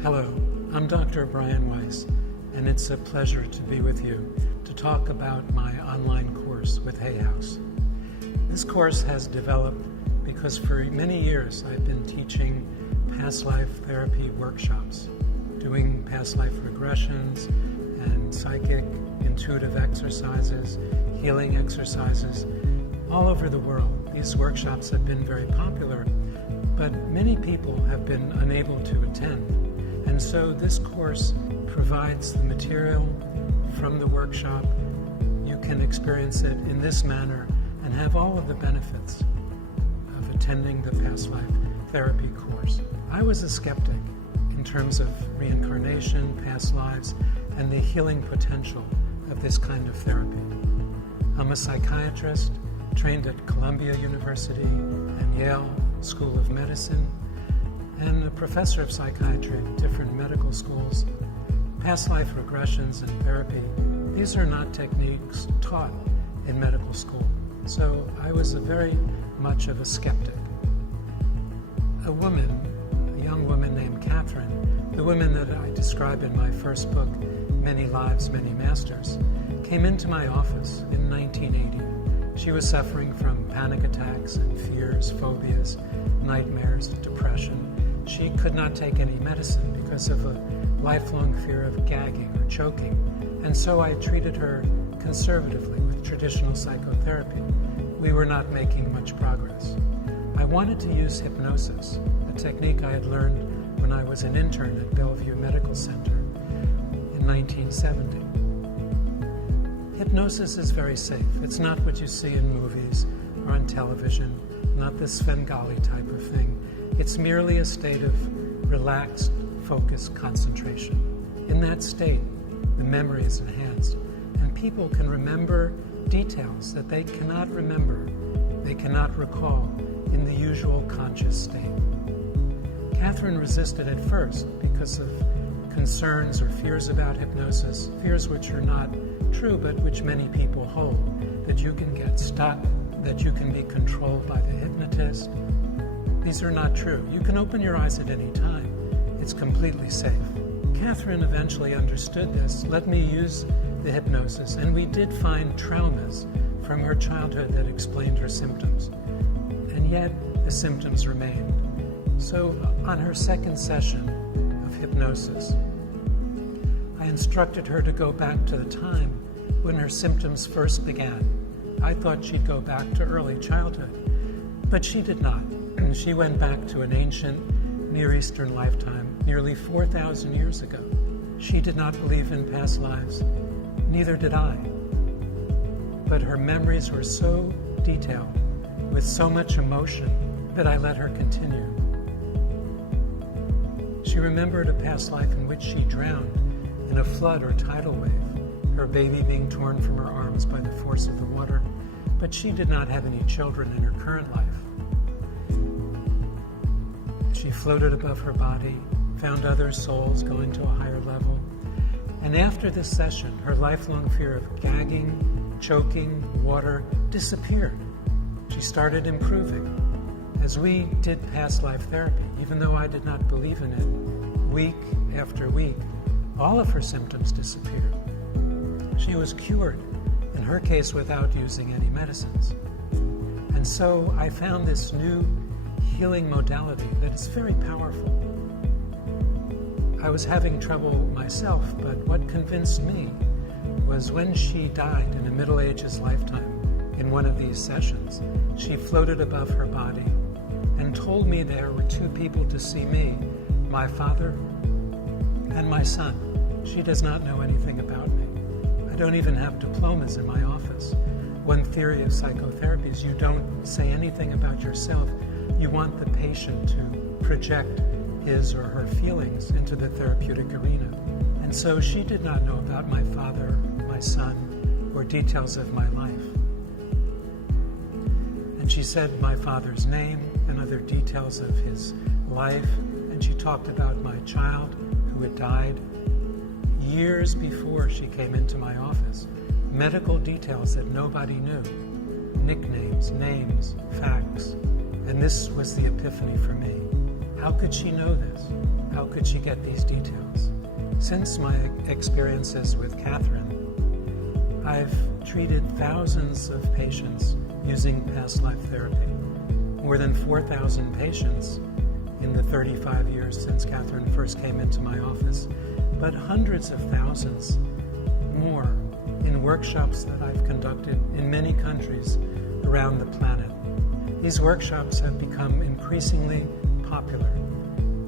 Hello, I'm Dr. Brian Weiss, and it's a pleasure to be with you to talk about my online course with Hay House. This course has developed because for many years I've been teaching past life therapy workshops, doing past life regressions and psychic intuitive exercises, healing exercises all over the world. These workshops have been very popular, but many people have been unable to attend. And so this course provides the material from the workshop. You can experience it in this manner and have all of the benefits of attending the past life therapy course. I was a skeptic in terms of reincarnation, past lives, and the healing potential of this kind of therapy. I'm a psychiatrist trained at Columbia University and Yale School of Medicine, and a professor of psychiatry at different medical schools. Past life regressions and therapy, these are not techniques taught in medical school. So I was very much of a skeptic. A young woman named Catherine, the woman that I describe in my first book, Many Lives, Many Masters, came into my office in 1980. She was suffering from panic attacks and fears, phobias, nightmares, depression. She could not take any medicine because of a lifelong fear of gagging or choking, and so I treated her conservatively with traditional psychotherapy. We were not making much progress. I wanted to use hypnosis, a technique I had learned when I was an intern at Bellevue Medical Center in 1970. Hypnosis is very safe. It's not what you see in movies or on television, not this Svengali type of thing. It's merely a state of relaxed, focused concentration. In that state, the memory is enhanced, and people can remember details that they cannot remember, they cannot recall in the usual conscious state. Catherine resisted at first because of concerns or fears about hypnosis, fears which are not true but which many people hold, that you can get stuck, that you can be controlled by the hypnotist. These are not true. You can open your eyes at any time. It's completely safe. Catherine eventually understood this, let me use the hypnosis, and we did find traumas from her childhood that explained her symptoms. And yet, the symptoms remained. So, on her second session of hypnosis, I instructed her to go back to the time when her symptoms first began. I thought she'd go back to early childhood, but she did not. She went back to an ancient Near Eastern lifetime, nearly 4,000 years ago. She did not believe in past lives, neither did I. But her memories were so detailed, with so much emotion, that I let her continue. She remembered a past life in which she drowned in a flood or tidal wave, her baby being torn from her arms by the force of the water, but she did not have any children in her current life. She floated above her body, found other souls going to a higher level, and after this session, her lifelong fear of gagging, choking, water disappeared. She started improving. As we did past life therapy, even though I did not believe in it, week after week, all of her symptoms disappeared. She was cured, in her case without using any medicines. And so I found this new healing modality that is very powerful. I was having trouble myself, but what convinced me was when she died in a Middle Ages lifetime in one of these sessions, she floated above her body and told me there were two people to see me, my father and my son. She does not know anything about me. I don't even have diplomas in my office. One theory of psychotherapy is you don't say anything about yourself. You want the patient to project his or her feelings into the therapeutic arena. And so she did not know about my father, my son, or details of my life. And she said my father's name and other details of his life, and she talked about my child who had died years before she came into my office. Medical details that nobody knew, nicknames, names, facts. And this was the epiphany for me. How could she know this? how could she get these details? Since my experiences with Catherine, I've treated thousands of patients using past life therapy. More than 4,000 patients in the 35 years since Catherine first came into my office, but hundreds of thousands more in workshops that I've conducted in many countries around the planet. These workshops have become increasingly popular.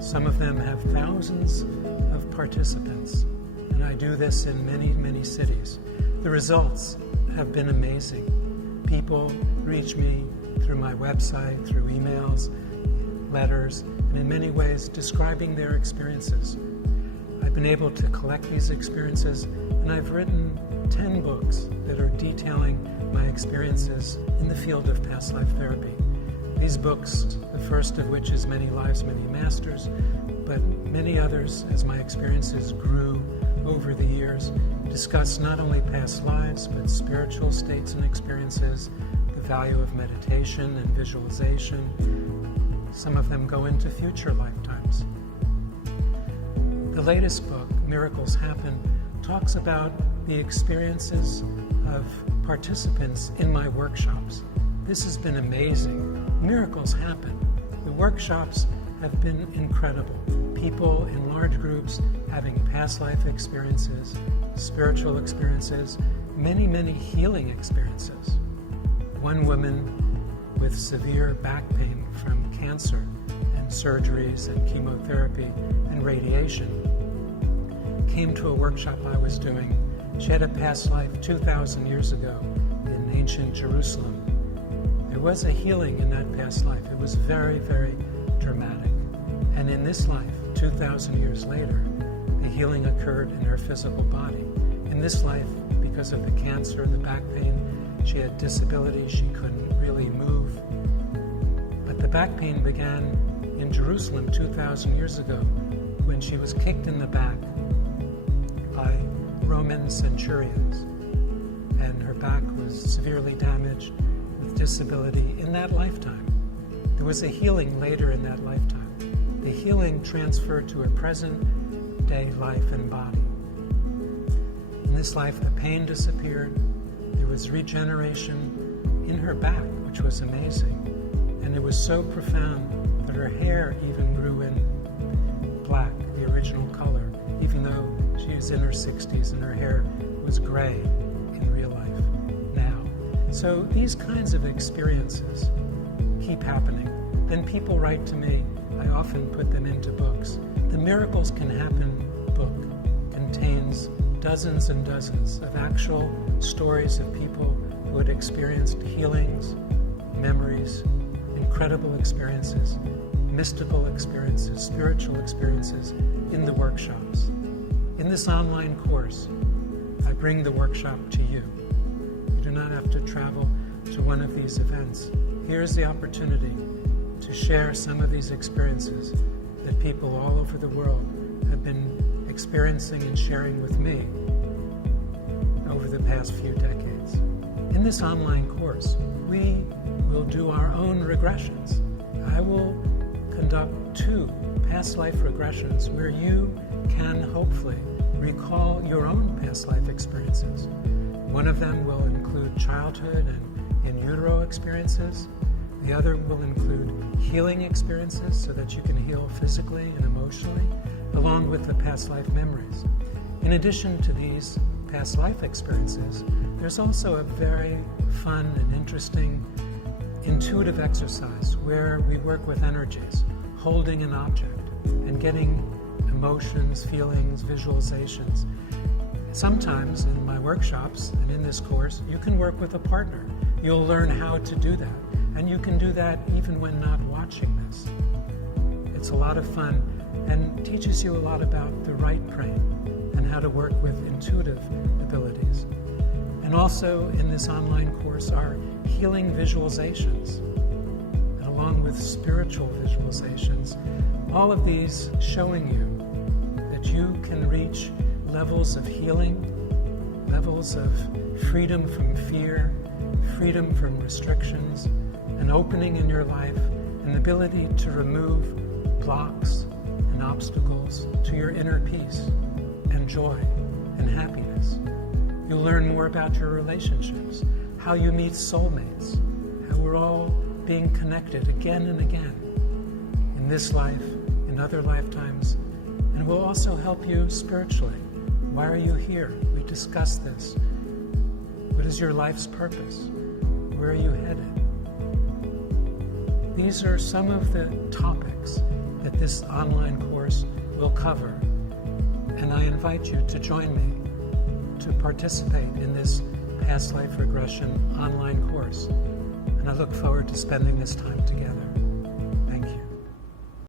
Some of them have thousands of participants, and I do this in many, many cities. The results have been amazing. People reach me through my website, through emails, letters, and in many ways describing their experiences. I've been able to collect these experiences, and I've written 10 books that are detailing my experiences in the field of past life therapy. These books, the first of which is Many Lives, Many Masters, but many others, as my experiences grew over the years, discuss not only past lives, but spiritual states and experiences, the value of meditation and visualization. Some of them go into future lifetimes. The latest book, Miracles Happen, talks about the experiences of participants in my workshops. This has been amazing. Miracles happen. The workshops have been incredible. People in large groups having past life experiences, spiritual experiences, many, many healing experiences. One woman with severe back pain from cancer and surgeries and chemotherapy and radiation came to a workshop I was doing. She had a past life 2,000 years ago in ancient Jerusalem. There was a healing in that past life. It was very, very dramatic. And in this life, 2,000 years later, the healing occurred in her physical body. In this life, because of the cancer, the back pain, she had disability, she couldn't really move. But the back pain began in Jerusalem 2,000 years ago when she was kicked in the back by Roman centurions. And her back was severely damaged with disability in that lifetime. There was a healing later in that lifetime. The healing transferred to her present-day life and body. In this life, the pain disappeared. There was regeneration in her back, which was amazing. And it was so profound that her hair even grew in black, the original color, even though she was in her 60s and her hair was gray in real life now. So these kinds of experiences keep happening. Then people write to me. I often put them into books. The Miracles Can Happen book contains dozens and dozens of actual stories of people who had experienced healings, memories, incredible experiences, mystical experiences, spiritual experiences in the workshops. In this online course, I bring the workshop to you. You do not have to travel to one of these events. Here's the opportunity to share some of these experiences that people all over the world have been experiencing and sharing with me over the past few decades. In this online course, we will do our own regressions. I will conduct 2 past life regressions where you can hopefully recall your own past life experiences. One of them will include childhood and in utero experiences. The other will include healing experiences so that you can heal physically and emotionally, along with the past life memories. In addition to these past life experiences, there's also a very fun and interesting intuitive exercise where we work with energies, holding an object and getting emotions, feelings, visualizations. Sometimes in my workshops and in this course, you can work with a partner. You'll learn how to do that. And you can do that even when not watching this. It's a lot of fun and teaches you a lot about the right brain and how to work with intuitive abilities. And also in this online course are healing visualizations, and along with spiritual visualizations, all of these showing you that you can reach levels of healing, levels of freedom from fear, freedom from restrictions, an opening in your life, an ability to remove blocks and and obstacles to your inner peace and joy and happiness. You'll learn more about your relationships, how you meet soulmates, how we're all being connected again and again in this life, in other lifetimes, and will also help you spiritually. Why are you here? We discussed this. What is your life's purpose? Where are you headed? These are some of the topics that this online course will cover, and I invite you to join me to participate in this past life regression online course, and I look forward to spending this time together.